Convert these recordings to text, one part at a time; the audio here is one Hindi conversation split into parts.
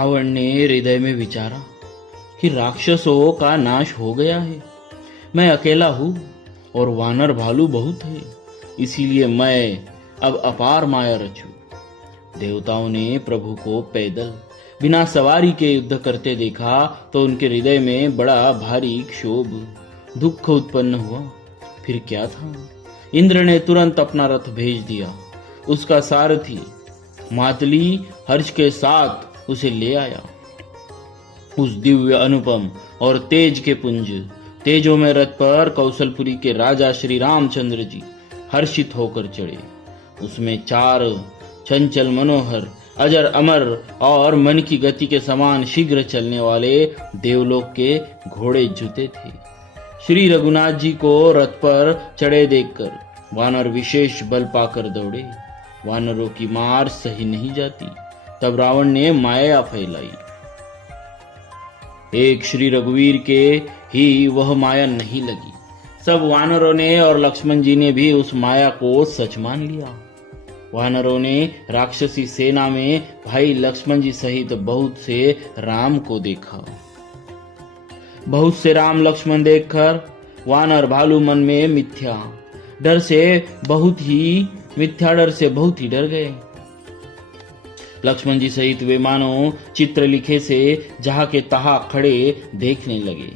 रावण ने हृदय में विचारा कि राक्षसों का नाश हो गया है। मैं अकेला हूं और वानर भालू बहुत है, इसीलिए मैं अब अपार माया रचूं। देवताओं ने प्रभु को पैदल बिना सवारी के युद्ध करते देखा तो उनके हृदय में बड़ा भारी क्षोभ दुख उत्पन्न हुआ। फिर क्या था, इंद्र ने तुरंत अपना रथ भेज दिया। उसका सारथी मातली हर्ष के साथ उसे ले आया। उस दिव्य अनुपम और तेज के पुंज तेजों में रथ पर कौशलपुरी के राजा श्री रामचंद्र जी हर्षित होकर चढ़े। उसमें 4 चंचल मनोहर अजर अमर और मन की गति के समान शीघ्र चलने वाले देवलोक के घोड़े जुते थे। श्री रघुनाथ जी को रथ पर चढ़े देखकर वानर विशेष बल पाकर दौड़े। वानरों की मार सही नहीं जाती। तब रावण ने माया फैलाई। एक श्री रघुवीर के ही वह माया नहीं लगी। सब वानरों ने और लक्ष्मण जी ने भी उस माया को सच मान लिया। वानरों ने राक्षसी सेना में भाई लक्ष्मण जी सहित बहुत से राम को देखा। बहुत से राम लक्ष्मण देखकर वानर भालू मन में मिथ्या डर से बहुत ही डर गए। लक्ष्मण जी सहित वे मानो चित्र लिखे से जहां के तहां खड़े देखने लगे।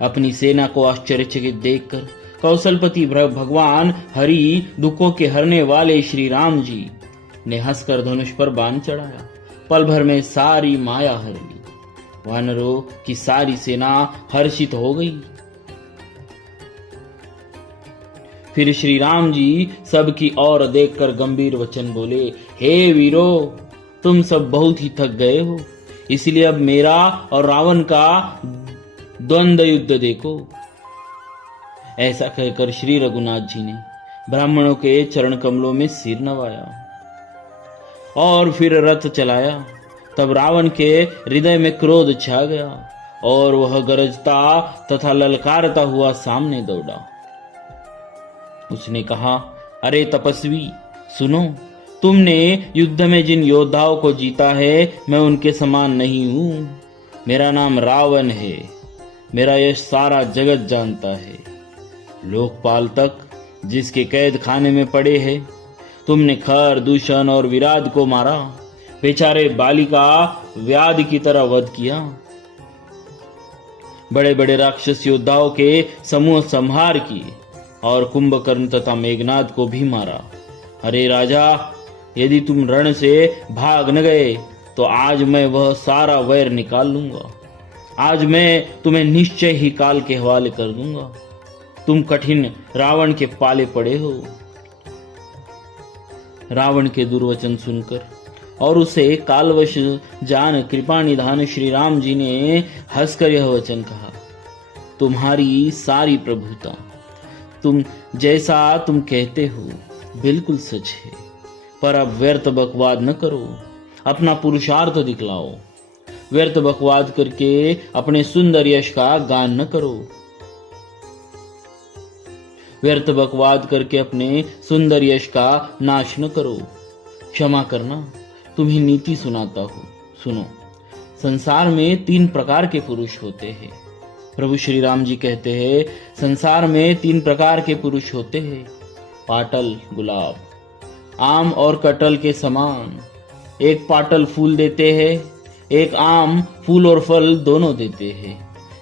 अपनी सेना को आश्चर्यचकित देखकर कौशलपति भगवान हरि दुखों के हरने वाले श्री राम जी ने हंसकर धनुष पर बाण चढ़ाया। पल भर में सारी माया हर ली। वानरों की सारी सेना हर्षित हो गई। फिर श्री राम जी सबकी ओर देखकर गंभीर वचन बोले, हे वीरों, तुम सब बहुत ही थक गए हो, इसलिए अब मेरा और रावण का द्वंद्व युद्ध देखो। ऐसा कहकर श्री रघुनाथ जी ने ब्राह्मणों के चरण कमलों में सिर नवाया और फिर रथ चलाया। तब रावण के हृदय में क्रोध छा गया और वह गरजता तथा ललकारता हुआ सामने दौड़ा। उसने कहा, अरे तपस्वी सुनो, तुमने युद्ध में जिन योद्धाओं को जीता है मैं उनके समान नहीं हूं। मेरा नाम रावण है। मेरा यश सारा जगत जानता है। लोकपाल तक जिसके कैद खाने में पड़े हैं। तुमने खर, दूषण और विराट को मारा। बेचारे बाली का व्याध की तरह वध किया। बड़े बड़े राक्षस योद्धाओं के समूह संहार किए और कुंभकर्ण तथा मेघनाद को भी मारा। अरे राजा, यदि तुम रण से भाग न गए तो आज मैं वह सारा वैर निकाल लूंगा। आज मैं तुम्हें निश्चय ही काल के हवाले कर दूंगा। तुम कठिन रावण के पाले पड़े हो। रावण के दुर्वचन सुनकर और उसे कालवश जान कृपा निधान श्री राम जी ने हंसकर यह वचन कहा, तुम्हारी सारी प्रभुता, तुम जैसा तुम कहते हो बिल्कुल सच है, पर अब व्यर्थ बकवाद न करो, अपना पुरुषार्थ दिखलाओ। व्यर्थ बकवाद करके अपने सुंदर यश का गान न करो। व्यर्थ बकवाद करके अपने सुंदर यश का नाश न करो। क्षमा करना, तुम्हें नीति सुनाता हूं, सुनो। संसार में 3 प्रकार के पुरुष होते हैं। प्रभु श्री राम जी कहते हैं, संसार में 3 प्रकार के पुरुष होते हैं। पाटल गुलाब, आम और कटहल के समान। एक पाटल फूल देते हैं, एक आम फूल और फल दोनों देते हैं,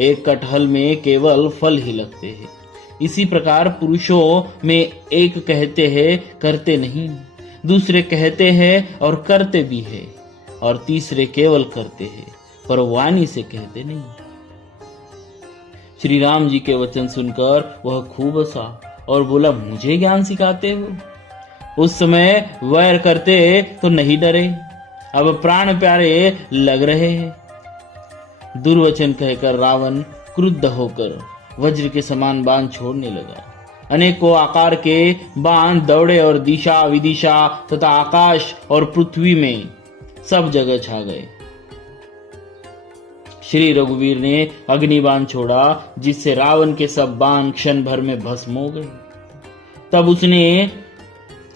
एक कटहल में केवल फल ही लगते हैं। इसी प्रकार पुरुषों में एक कहते हैं करते नहीं, दूसरे कहते हैं और करते भी है, और तीसरे केवल करते हैं पर वाणी से कहते नहीं। श्री राम जी के वचन सुनकर वह खूब हंसा और बोला, मुझे ज्ञान सिखाते हो? उस समय वैर करते तो नहीं डरे, अब प्राण प्यारे लग रहे हैं। दुर्वचन कहकर रावण क्रुद्ध होकर वज्र के समान बाण छोड़ने लगा। अनेकों आकार के बाण दौड़े और दिशा विदिशा तथा आकाश और पृथ्वी में सब जगह छा गए। श्री रघुवीर ने अग्निबाण छोड़ा, जिससे रावण के सब बाण क्षण भर में भस्म हो गए। तब उसने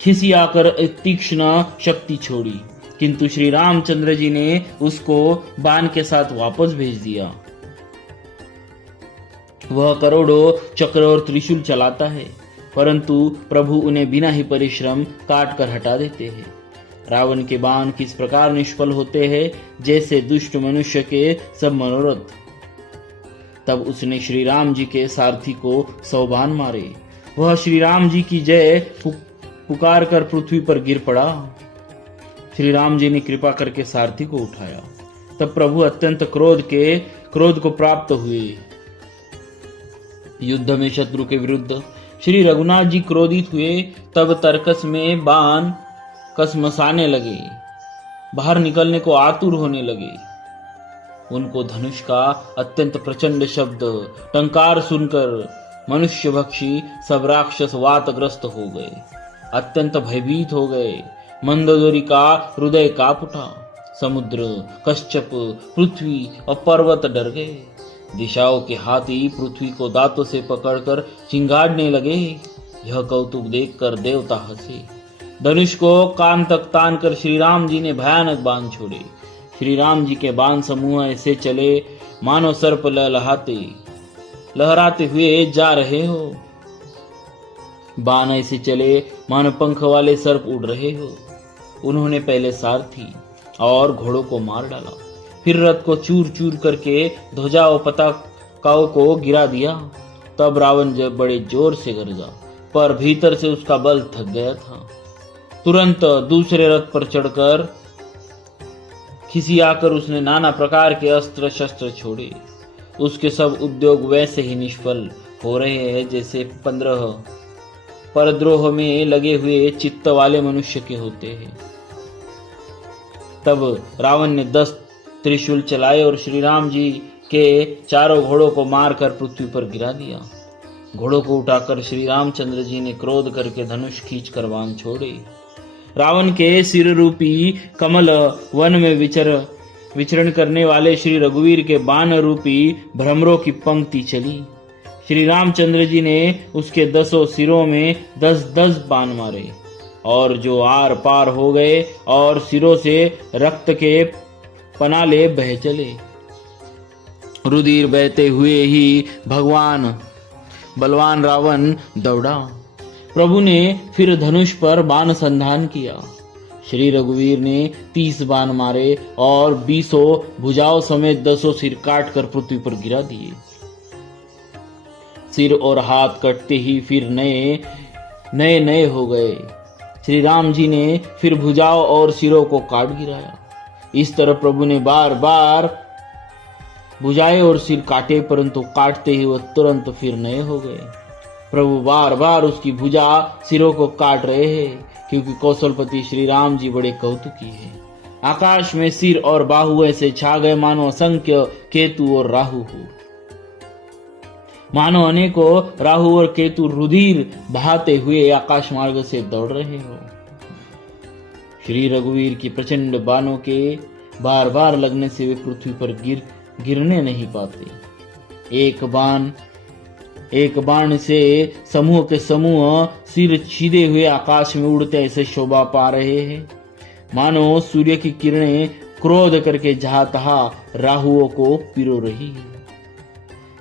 खिसियाकर तीक्ष्ण शक्ति छोड़ी किंतु श्री रामचंद्र जी ने उसको बाण के साथ वापस भेज दिया। वह करोड़ों चक्र और त्रिशूल चलाता है, परंतु प्रभु उन्हें बिना ही परिश्रम काट कर हटा देते हैं। रावण के बाण किस प्रकार निष्फल होते हैं, जैसे दुष्ट मनुष्य के सब मनोरथ। तब उसने श्री राम जी के सारथी को 100 बाण मारे। वह श्री राम जी की जय पुकार कर पृथ्वी पर गिर पड़ा। श्री राम जी ने कृपा करके सारथी को उठाया। तब प्रभु अत्यंत क्रोध को प्राप्त हुए। युद्ध में शत्रु के विरुद्ध श्री रघुनाथ जी क्रोधित हुए। तब तर्कस में बाण कसमसाने लगे, बाहर निकलने को आतुर होने लगे। उनको धनुष का अत्यंत प्रचंड शब्द टंकार सुनकर मनुष्य भक्षी सब राक्षस वातग्रस्त हो गए, अत्यंत भयभीत हो गए। मंदोदरी का हृदय कांप उठा। समुद्र, कश्यप, पृथ्वी और पर्वत डर गए। दिशाओं के हाथी पृथ्वी को दांतों से पकड़कर चिंगाड़ने लगे। यह कौतुक देखकर देवता हंसे। धनुष को कान तक तान कर श्री राम जी ने भयानक बाण छोड़े। श्री राम जी के बाण समूह ऐसे चले मानो सर्प लहराते हुए जा रहे हो। बाण ऐसे चले मानो पंख वाले सर्प उड़ रहे हो। उन्होंने पहले सारथी और घोड़ों को मार डाला, फिर रथ को चूर चूर करके ध्वजा और पताकाओं को गिरा दिया। तब रावण जब बड़े जोर से गरजा, पर भीतर से उसका बल थक गया था। तुरंत दूसरे रथ पर चढ़कर खिसियाकर उसने नाना प्रकार के अस्त्र शस्त्र छोड़े। उसके सब उद्योग वैसे ही निष्फल हो रहे हैं जैसे 15 परद्रोह में लगे हुए चित्त वाले मनुष्य के होते हैं। तब रावण ने 10 त्रिशूल चलाए और श्री राम जी के चारों घोड़ों को मारकर पृथ्वी पर गिरा दिया। घोड़ों को उठाकर श्री रामचंद्र जी ने क्रोध करके धनुष खींचकर बाण छोड़े। रावण के सिर रूपी कमल वन में विचरण करने वाले श्री रघुवीर के बाण रूपी भ्रमरों की पंक्ति चली। श्री रामचंद्र जी ने उसके 10 सिरों में 10-10 बाण मारे और जो आर पार हो गए और सिरों से रक्त के पनाले बह चले। रुधिर बहते हुए ही बलवान रावण दौड़ा। प्रभु ने फिर धनुष पर बाण संधान किया। श्री रघुवीर ने 30 बाण मारे और 20 भुजाओं समेत 10 सिर काट कर पृथ्वी पर गिरा दिए। सिर और हाथ कटते ही फिर नए हो गए। श्री राम जी ने फिर भुजाओं और सिरों को काट गिराया। इस तरह प्रभु ने बार बार भुजाएं और सिर काटे, परंतु काटते ही वह तुरंत फिर नए हो गए। प्रभु बार बार उसकी भुजा सिरों को काट रहे हैं, क्योंकि कौशलपति श्री राम जी बड़े कौतुकी हैं। आकाश में सिर और बाहु ऐसे छा गए मानो असंख्य केतु और राहु हो। मानो अनेकों राहु और केतु रुधिर बहाते हुए आकाश मार्ग से दौड़ रहे हो। श्री रघुवीर की प्रचंड बाणों के बार बार लगने से वे पृथ्वी पर गिरने नहीं पाते। एक बाण से समूह के समूह सिर छीदे हुए आकाश में उड़ते ऐसे शोभा पा रहे हैं, मानो सूर्य की किरणें क्रोध करके जहां तहां राहुओं को पिरो रही है।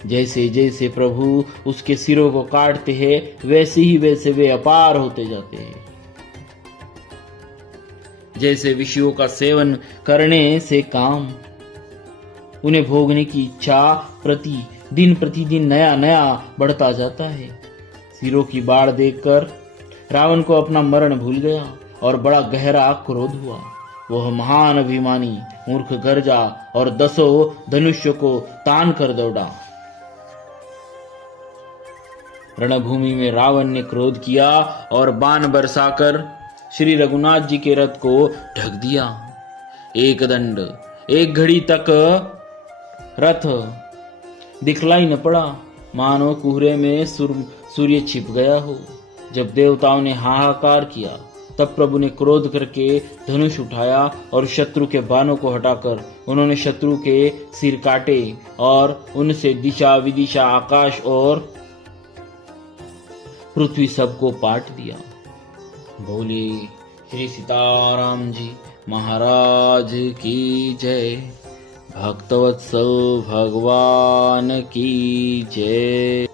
जैसे जैसे प्रभु उसके सिरों को काटते हैं, वैसे वे अपार होते जाते हैं। जैसे विषयों का सेवन करने से काम, उन्हें भोगने की इच्छा प्रतिदिन नया बढ़ता जाता है। सिरों की बाढ़ देखकर रावण को अपना मरण भूल गया और बड़ा गहरा क्रोध हुआ। वह महान अभिमानी मूर्ख गर्जा और 10 धनुष्य को तान कर दौड़ा। रणभूमि में रावण ने क्रोध किया और बाण बरसाकर श्री रघुनाथ जी के रथ को ढक दिया। एक घड़ी तक रथ दिखलाई न पड़ा, मानो कोहरे में सूर्य छिप गया हो। जब देवताओं ने हाहाकार किया, तब प्रभु ने क्रोध करके धनुष उठाया और शत्रु के बाणों को हटाकर उन्होंने शत्रु के सिर काटे और उनसे दिशा विदिशा आकाश और पृथ्वी सबको पाट दिया। बोले श्री सीताराम जी महाराज की जय। भक्तवत्सल भगवान की जय।